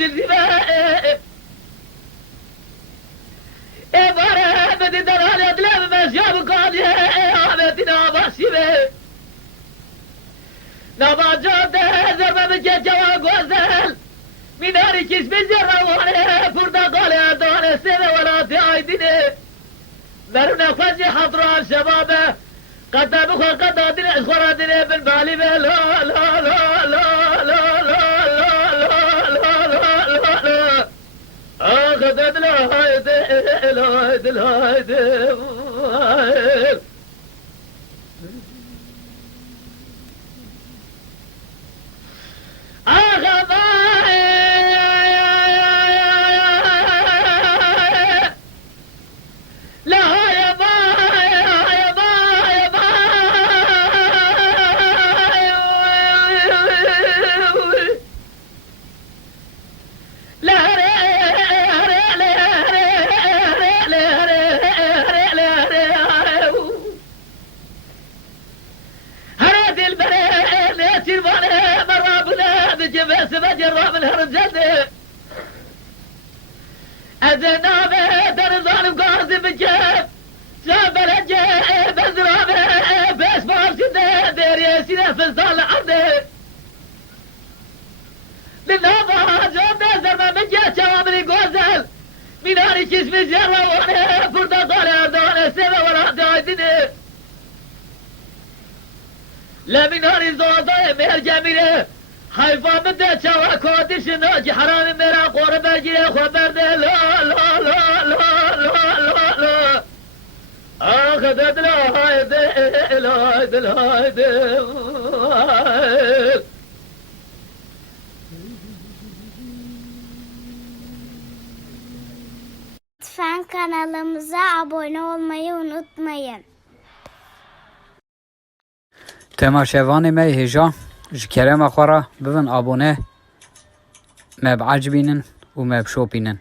سلسلة بارا بدي درالي أدلاب مشاب قاضي عمتنا باشبه نبا جاده زربه بچه جوا گوزل میناری کشم زروانه پرتقال اردانه سنه ولاتي آيدينه مرون خزي حضران شبابه قد بخوا قد دين اخورا دين بالبالي لا لا لا لا لا لا لا لا لا لا اخذت الهايدي الهايدي الهايدي جرى من هرجته أذنابه درزان بقارزي بجيب جابل الجيب أزرابه بيش بارشده ديري سينه فلسان عرده للنابه جابه زرما من جيب شوامري قوزل ميناري كشمي جرى وانه پرتقال اردانه سيبه ولا دايدينه لا ميناري زوازه مهر جميله حيفا من ده چوا کادش ناجی حرام میرا قرب گیره خبر ده لا لا لا لا لا لا لا آخذت لا هایده لا هایده لا هایده Lütfen kanalımıza abone olmayı unutmayın. تماشاواني مي هجا جكرم أخورا بفن أبونه ما بعجبينن وما بشوبينن